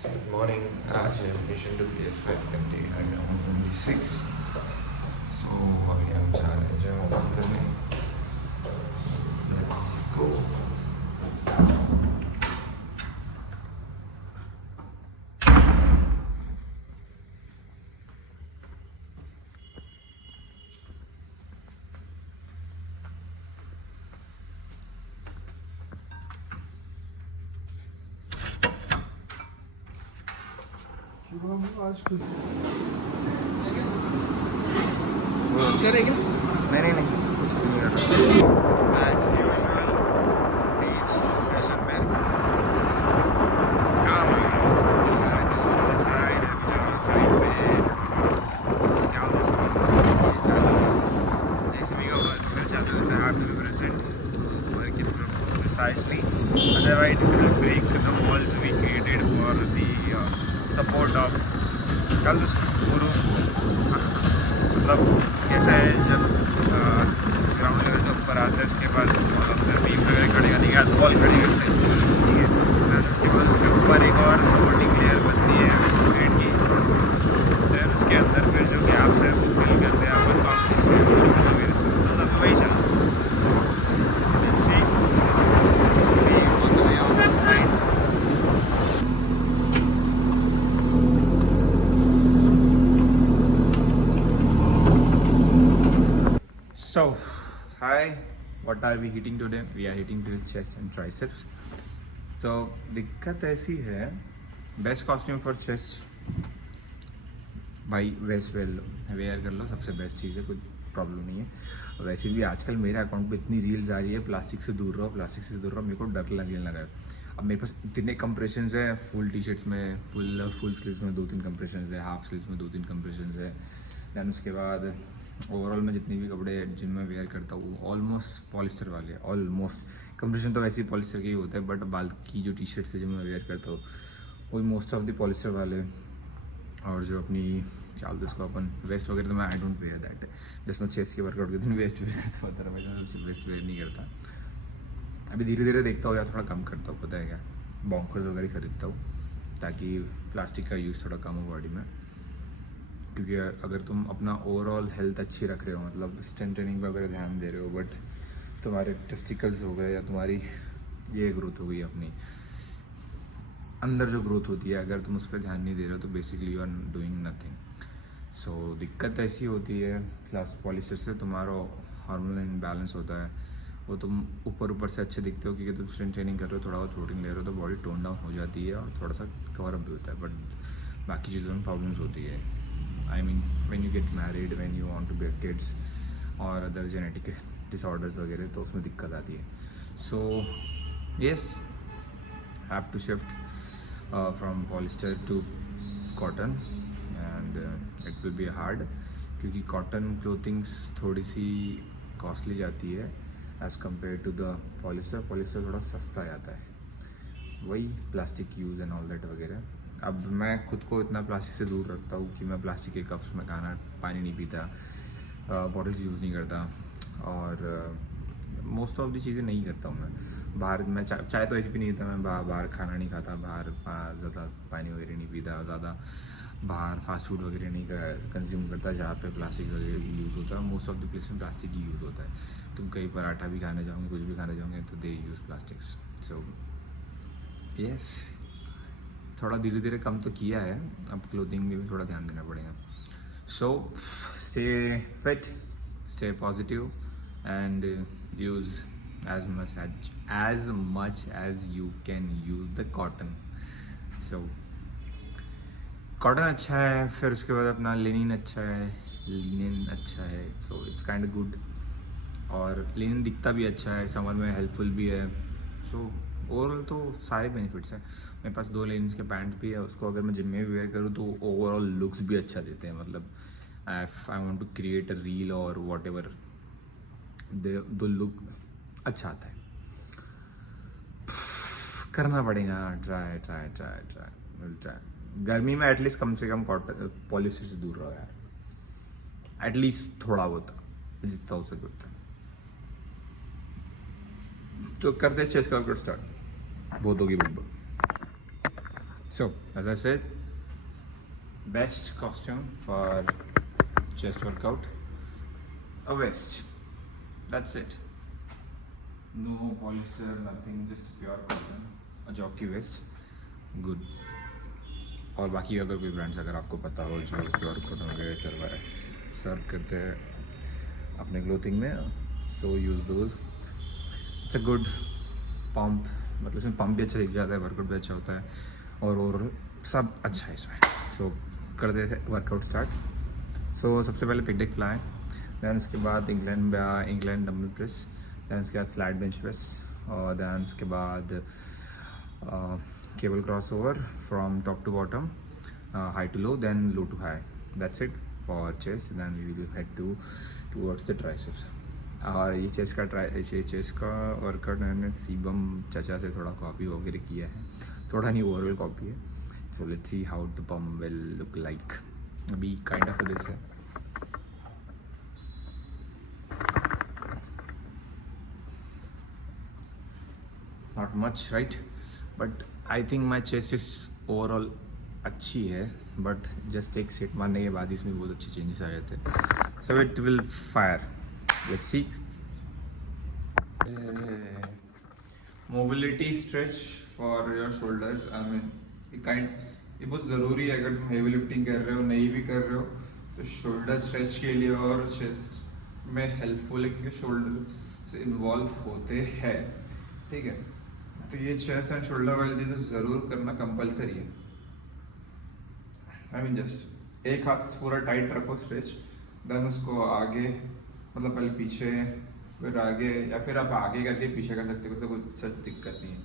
Good morning. आज mission to PS5 करते हैं अराउंड 26. So अभी हम जा रहे हैं जिम ओपन करने. Let's go. आज कुछ चलेगा नहीं कुछ भी नहीं कर रहा. As usual, each session में काम चल रहा है. तो साइड अभी जा रहा साइड पे क्या होता है चालू जेसीबी का वर्क कर चालू होता है. have to be present work it precisely, otherwise it will break the walls we created for the support of कल गुरु. मतलब कैसा है जब ग्राउंड लेवल से ऊपर आता है उसके बाद बीम वगैरह खड़ेगा नहीं हाथ बॉल खड़ी करते हैं. ठीक है. फिर उसके बाद उसके ऊपर एक और सपोर्टिंग लेयर बनती है कंक्रीट की. फिर उसके अंदर फिर जो गैप्स है वो फिल करते हैं अपन कंक्रीट से वगैरह से. तो तब वही चला. So, hi, what are we hitting today? We are hitting to chest and triceps. तो दिक्कत ऐसी है, बेस्ट कॉस्ट्यूम फॉर चेस्ट भाई वेस्ट वेयर कर लो, सबसे बेस्ट चीज़ है, कोई प्रॉब्लम नहीं है. वैसे भी आजकल मेरे अकाउंट पे इतनी रील्स आ रही है प्लास्टिक से दूर रहो. मेरे को डर लगने लगा है. अब मेरे पास इतने कंप्रेशंस है फुल टी शर्ट्स में, फुल स्लीव्स में 2-3 कंप्रेशंस है, हाफ स्लीव्स में 2-3 कंप्रेशंस है. दैन उसके बाद ओवरऑल मैं जितनी भी कपड़े जिम में वेयर करता हूँ ऑलमोस्ट पॉलिस्टर वाले हैं. ऑलमोस्ट कंप्रेशन तो वैसे ही पॉलिस्टर के ही होता है, बट बाकी जो टी शर्ट्स है जो मैं वेयर करता हूँ वो मोस्ट ऑफ द पॉलिस्टर वाले. और जो अपनी क्या बोलते उसको अपन वेस्ट वगैरह तो मैं आई डोंट वेयर दैट. जिसमें चेस्ट के वर्कआउट के दिन वेस्ट वेयर करता हूँ, अदरवाइज वेस्ट वेयर नहीं करता. अभी धीरे धीरे देखता हूँ या थोड़ा कम करता हूँ. पता है क्या, बॉन्कर्स वगैरह खरीदता हूँ ताकि प्लास्टिक का यूज़ थोड़ा कम हो बॉडी में. क्योंकि अगर तुम अपना ओवरऑल हेल्थ अच्छी रख रहे हो, मतलब स्ट्रेंथ ट्रेनिंग पर अगर ध्यान दे रहे हो, बट तुम्हारे टेस्टिकल्स हो गए या तुम्हारी ये ग्रोथ हो गई अपनी अंदर जो ग्रोथ होती है, अगर तुम उस पर ध्यान नहीं दे रहे हो तो basically you are doing nothing. So दिक्कत ऐसी होती है प्लस पॉलिस्टर से तुम्हारा हार्मोनल इम्बैलेंस होता है. वो तुम ऊपर से अच्छे दिखते हो क्योंकि तुम स्ट्रेंथ ट्रेनिंग कर रहे हो, थोड़ा बहुत प्रोटीन ले रहे हो, तो बॉडी टोन डाउन हो जाती है और थोड़ा सा कवर अप भी होता है. बट बाकी चीज़ों में प्रॉब्लम्स होती है. I mean, when you get married, when you want to get kids और अदर जेनेटिक डिसऑर्डर्स वगैरह, तो उसमें दिक्कत आती है. So yes, have to shift from polyester to cotton and it will be hard क्योंकि कॉटन क्लोथिंग्स थोड़ी सी कॉस्टली जाती है as compare to the polyester. Polyester थोड़ा सस्ता जाता है, वही plastic use and all that वगैरह. अब मैं खुद को इतना प्लास्टिक से दूर रखता हूँ कि मैं प्लास्टिक के कप्स में खाना पानी नहीं पीता, बॉटल्स यूज़ नहीं करता और मोस्ट ऑफ दी चीज़ें नहीं करता हूँ मैं. बाहर मैं चाय तो ऐसे भी नहीं था, मैं बाहर खाना नहीं खाता, बाहर ज़्यादा पानी वगैरह नहीं पीता, ज़्यादा बाहर फास्ट फूड वगैरह नहीं कंज्यूम करता जहाँ पे प्लास्टिक वगैरह यूज़ होता है. मोस्ट ऑफ द प्लेस में प्लास्टिक ही यूज़ होता है. तुम कहीं पराठा भी खाने जाओगे, कुछ भी खाने जाओगे तो दे यूज़ प्लास्टिक्स. सो यस, थोड़ा धीरे धीरे कम तो किया है, अब क्लोथिंग में भी थोड़ा ध्यान देना पड़ेगा. So stay fit, stay positive and use as much as you can use the cotton. So cotton अच्छा है, फिर उसके बाद अपना लिनिन अच्छा है. So it's kind of good. और लिनिन दिखता भी अच्छा है, समर में हेल्पफुल भी है. सो ओवरऑल तो सारे बेनिफिट्स हैं. मेरे पास 2 लेनिन्स के पैंट भी है, उसको अगर मैं जिम में भी वेयर करूँ तो ओवरऑल लुक्स भी अच्छा देते हैं. मतलब I want to create a reel और वॉट एवर, द लुक अच्छा आता है. करना पड़ेगा, ट्राई. गर्मी में एटलीस्ट कम से कम कॉटन पॉलिस्टर से दूर रहो यार, एटलीस्ट थोड़ा बहुत जितना हो सके उतना. तो करते हैं चेस्ट का वर्कआउट स्टार्ट. बहुत होगी book. So, as I said, best costume for chest workout, a vest. That's it. No polyester, nothing, just pure cotton. A jockey vest. Good. और बाकी अगर कोई ब्रांड्स अगर आपको पता हो जो प्योर कॉटन वगैरह सर्व करते हैं अपने क्लोथिंग में, so use those. It's a good pump, मतलब इसमें पंप भी अच्छा दिख जाता है, वर्कआउट भी अच्छा होता है और सब अच्छा है इसमें. सो कर देते हैं वर्कआउट स्टार्ट. सो सबसे पहले पिक डेक फ्लाई, दैन उसके बाद इंग्लैंड डम्बल प्रेस, दैन उसके बाद फ्लैट बेंच प्रेस, और दैन उसके बाद cable crossover from top to bottom, high to low, then low to high. That's it for chest. Then we will head towards the triceps. और ये chest का workout मैंने sebum चाचा से थोड़ा कॉपी वगैरह किया है, थोड़ा नहीं ओवरऑल कॉपी है. So let's see how the pump will look like. अभी काइंड ऑफ दिस है. Not much right, but I think my chest is overall अच्छी है, बट जस्ट एक सेट मारने के बाद इसमें बहुत अच्छे चेंजेस आ जाते हैं. So it will fire. Let's see. Mobility stretch for your shoulders. I mean ये बहुत ज़रूरी है. अगर तुम हेवी लिफ्टिंग कर रहे हो, नहीं भी कर रहे हो, तो शोल्डर स्ट्रेच के लिए और चेस्ट में हेल्पफुल है कि शोल्डर से इन्वॉल्व होते हैं. ठीक है, तो ये चेस्ट एंड शोल्डर वाले दिन तो ज़रूर करना कंपलसरी है. आई मीन जस्ट एक हाथ पूरा टाइट रखो स्ट्रेच, देन उसको आगे, मतलब पहले पीछे फिर आगे, या फिर आप आगे करके पीछे कर सकते हो, उससे कोई दिक्कत नहीं है.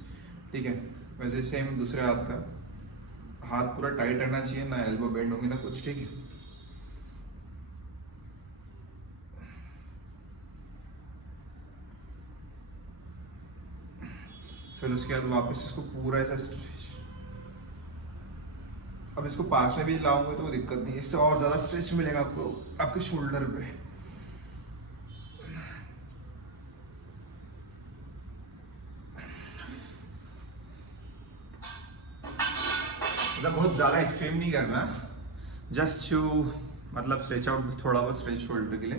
ठीक है, वैसे सेम दूसरे हाथ का हाथ पूरा टाइट रहना चाहिए, ना एल्बो बेंड होंगे ना कुछ. ठीक है, फिर उसके बाद वापस इसको पूरा ऐसा स्ट्रेच. अब इसको पास में भी लाऊंगे तो कोई दिक्कत नहीं है, इससे और ज़्यादा स्ट्रेच मिलेगा आपको आपके शोल्डर पे. मतलब बहुत ज़्यादा एक्सट्रीम नहीं करना, जस्ट टू मतलब स्ट्रेच आउट, थोड़ा बहुत स्ट्रेच शोल्डर के लिए,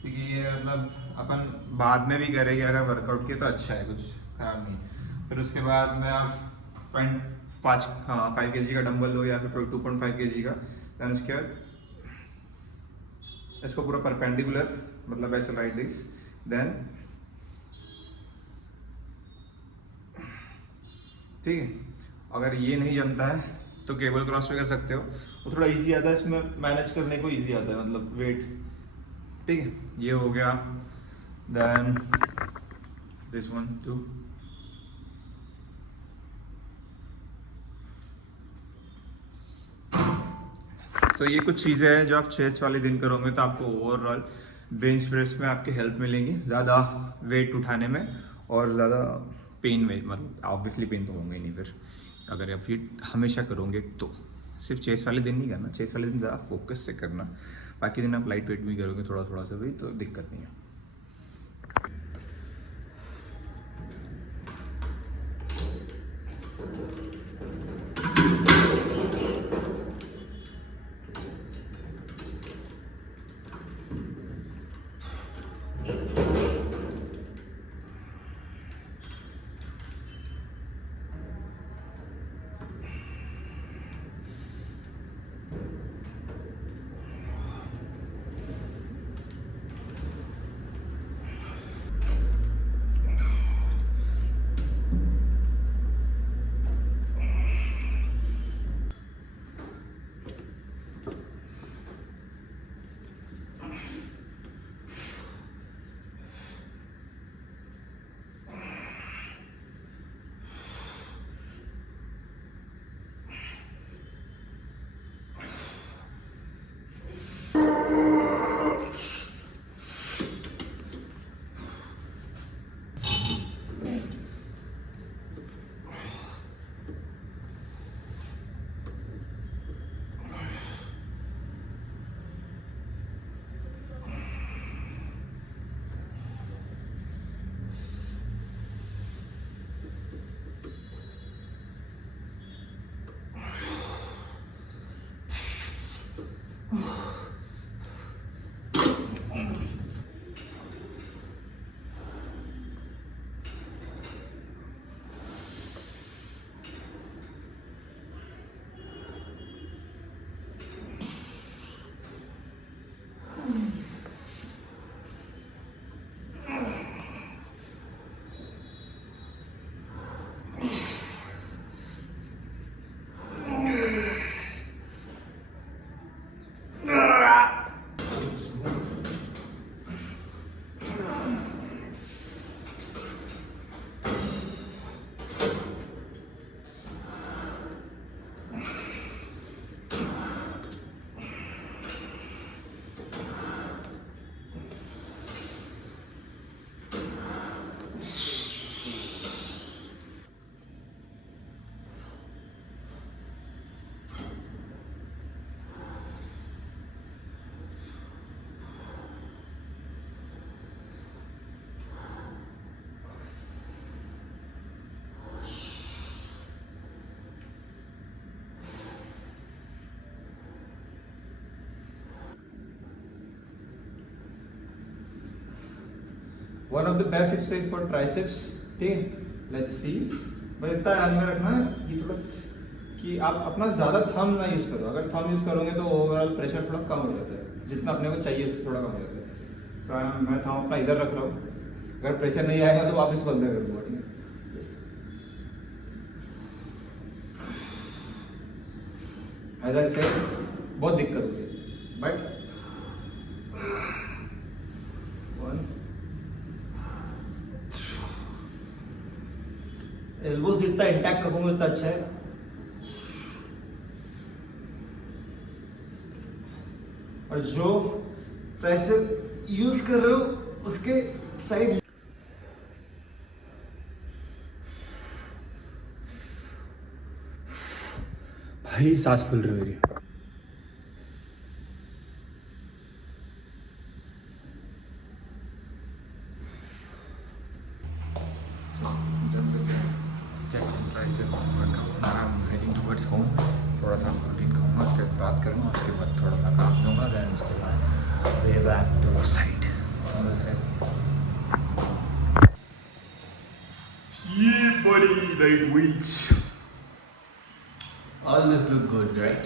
क्योंकि ये मतलब अपन बाद में भी करेंगे अगर वर्कआउट किया तो अच्छा है, कुछ खराब नहीं. फिर उसके बाद में आप 5 kg का डंबल लो या फिर 2.5 kg का. दैन उसके बाद इसको पूरा परपेंडिकुलर, मतलब ऐसे लाइक दिस. देन ठीक है, अगर ये नहीं जमता है तो केबल क्रॉस भी कर सकते हो, वो थोड़ा इजी आता है, इसमें मैनेज करने को इजी आता है, मतलब वेट. ठीक है, ये हो गया. Then this one two. तो ये कुछ चीज़ें हैं जो आप चेस्ट वाले दिन करोगे तो आपको ओवरऑल बेंच प्रेस में आपकी हेल्प मिलेंगी, ज़्यादा वेट उठाने में और ज़्यादा पेन में. मतलब ऑब्वियसली पेन तो होंगे ही नहीं फिर अगर आप ये हमेशा करोगे तो. सिर्फ चेस्ट वाले दिन नहीं करना, चेस्ट वाले दिन ज़्यादा फोकस से करना, बाकी दिन आप लाइट वेट भी करोगे थोड़ा थोड़ा सा भी तो दिक्कत नहीं है. One of the best exercise for triceps. ठीक, लेट्स सी. बस इतना ध्यान में रखना कि थोड़ा कि आप अपना ज़्यादा थंब ना यूज़ करो. अगर थंब यूज़ करोगे तो ओवरऑल प्रेशर थोड़ा कम हो जाता है, जितना अपने को चाहिए इससे थोड़ा कम हो जाता है. तो मैं थंब अपना इधर रख रहा हूँ. अगर प्रेशर नहीं आएगा तो वापस बंद कर दूँगा. ठीक है, एज आई सेड बहुत दिक्कत होती है, बट एल्बोस जितना इंटैक्ट रखूंगा उतना अच्छा है. और जो ट्राइसेप यूज कर रहे हो उसके साइड भाई सांस फूल रही मेरी. थोड़ा सा प्रोटीन खाऊंगा, उसके बाद बात करूँगा, उसके बाद थोड़ा सा काम लूँगा, देन उसके बाद वे बैक टू साइड. ये बड़ी light weights. All this look good, right?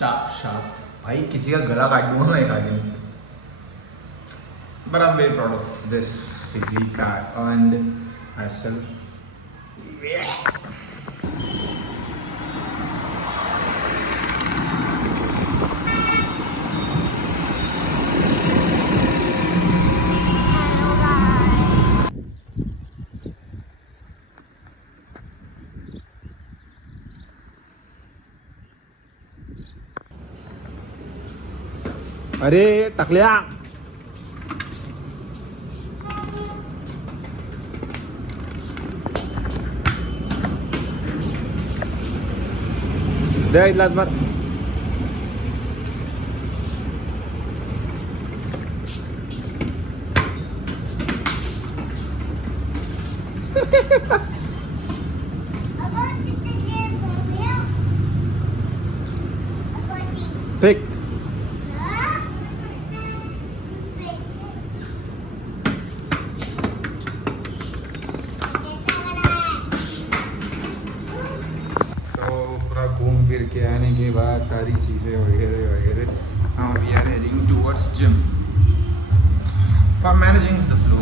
Chop sharp. भाई किसी का गला काट दूंगा मैं एक आगे से. But I'm very proud of this physique I earned myself. अरे टकल्या दे इतलाच मार. फेक. घूम फिर के आने के बाद सारी चीज़ें वगैरह वगैरह, we are heading towards gym for managing the flow.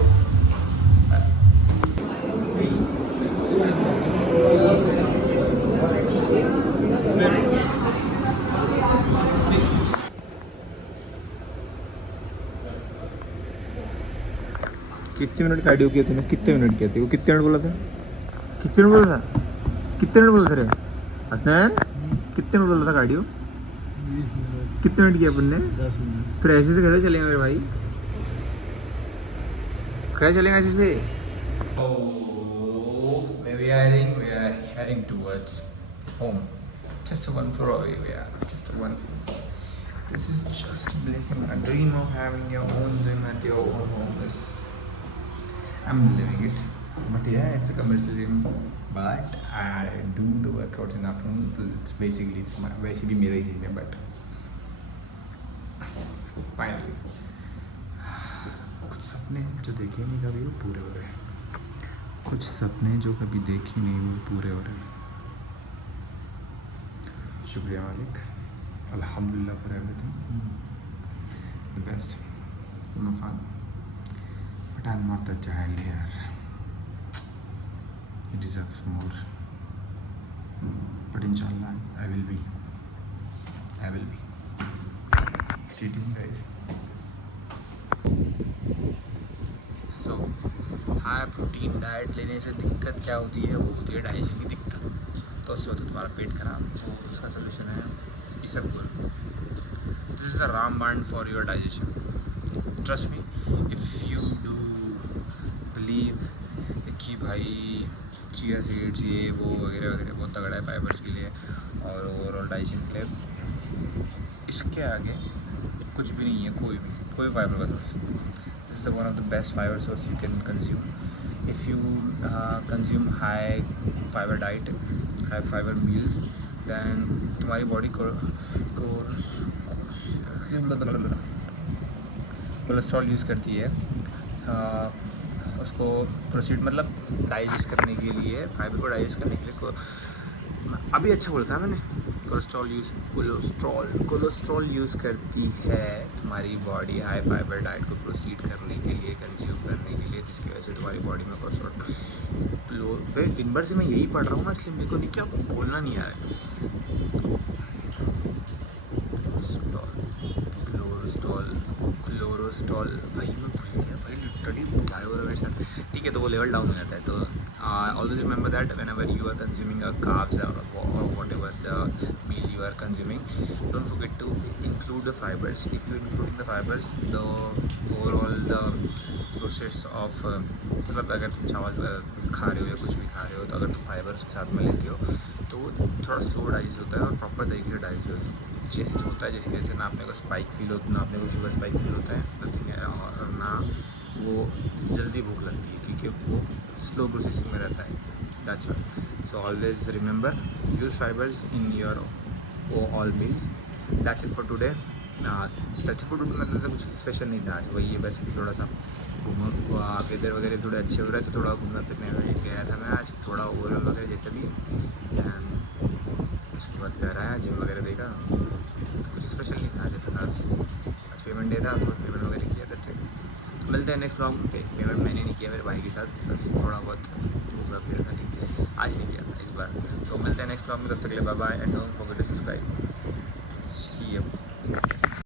कितने मिनट कार्डियो किया तूने? कितने मिनट किया थे वो? कितने मिनट बोला था? कितने मिनट बोला था? कितने मिनट बोला था रे हसनैन? कितने मिनट बोला था कार्डियो? 20 मिनट. कितने मिनट किया अपन ने? 10 मिनट. फिर ऐसे से कैसे चलेंगे मेरे भाई? कैसे चलेंगे ऐसे से? We are heading towards home. Just one floor away. We are just one floor. This is just a blessing. A dream of having your own gym at your own home. I'm living it. But yeah, it's a commercial gym. But I do the workouts in afternoon. So it's basically मेरा ही gym है. But finally, कुछ सपने जो देखे नहीं कभी वो पूरे हो रहे हैं. कुछ सपने जो कभी देखे नहीं वो पूरे हो रहे हैं. शुक्रिया मालिक. अल्हम्दुलिल्लाह for everything. The best for my father. But I am not the child here. He deserves more. But inshallah, I will be. Stay tuned, guys. So, high protein diet लेने से दिक्कत क्या होती है? वो होती है डाइजेशन की दिक्कत. तो उससे होता है तुम्हारा पेट खराब. तो उसका सोल्यूशन है इसबगोल. दिस इज़ अ रामबाण for your digestion. Trust me, if you do believe कि भाई चिया सीड्स ये वो वगैरह वगैरह बहुत तगड़ा है फाइबर्स के लिए और ओवरऑल डाइजेशन के लिए, इसके आगे कुछ भी नहीं है. कोई फाइबर का source. This is one of the best fibre source you can consume if you consume high fibre diet, high fibre meals. Then तुम्हारी बॉडी को कोलेस्ट्रॉल यूज़ करती है उसको प्रोसीड मतलब डाइजेस्ट करने के लिए, फाइबर को डाइजेस्ट करने के लिए अभी अच्छा बोलता है मैंने, कोलेस्ट्रॉल यूज़ करती है तुम्हारी बॉडी हाई फाइबर डाइट को प्रोसीड करने के लिए, कंज्यूम करने के लिए, जिसकी वजह से तुम्हारी बॉडी में कोलेस्ट्रॉल लो। भाई दिन भर से मैं यही पढ़ रहा हूँ ना, इसलिए मेरे को नहीं क्या बोलना नहीं आ रहा है। क्लोरोस्टॉल भाई मैं भूल गया भाई, लिटरली क्या हो रहा है मेरे साथ। ठीक है, तो वो लेवल डाउन हो जाता है। तो always remember that whenever you are consuming carbs और whatever the meal you are consuming, don't forget to include the fibres. If you including the fibres, the overall the process of मतलब अगर तुम चावल खा रहे हो या कुछ भी खा रहे हो, तो अगर तुम फाइबर्स के साथ में लेते हो तो वो थोड़ा स्लो डाइजेस्ट होता है और प्रॉपर तरीके से डाइजेस्ट होता है, जिसकी वजह से ना अपने को स्पाइक फील होता, ना अपने को शुगर स्पाइक फील होता है, नथिंग है, और ना वो जल्दी भूख लगती है क्योंकि वो स्लो प्रोसेसिंग में रहता है। That's why, so always remember use fibres in your all meals. That's it for today. That's it for today, मतलब कुछ स्पेशल नहीं था आज, वही है बस थोड़ा सा वेदर वगैरह थोड़े अच्छे हो रहे तो थोड़ा घूमना फिरने गया था मैं आज, थोड़ा ओवरऑल वगैरह जैसे भी। उसके बाद घर आया, जिम वगैरह देखा, तो कुछ स्पेशल नहीं था जैसे आज पेमेंट डे था तो पेमेंट वगैरह किया था। मिलते हैं नेक्स्ट व्लॉग पे। पेमेंट मैंने नहीं किया, मेरे भाई के साथ बस थोड़ा बहुत घूमना फिरना, ठीक है, आज नहीं किया था इस बार। तो मिलते हैं नेक्स्ट व्लॉग में, तब तक के लिए bye bye and don't forget to subscribe.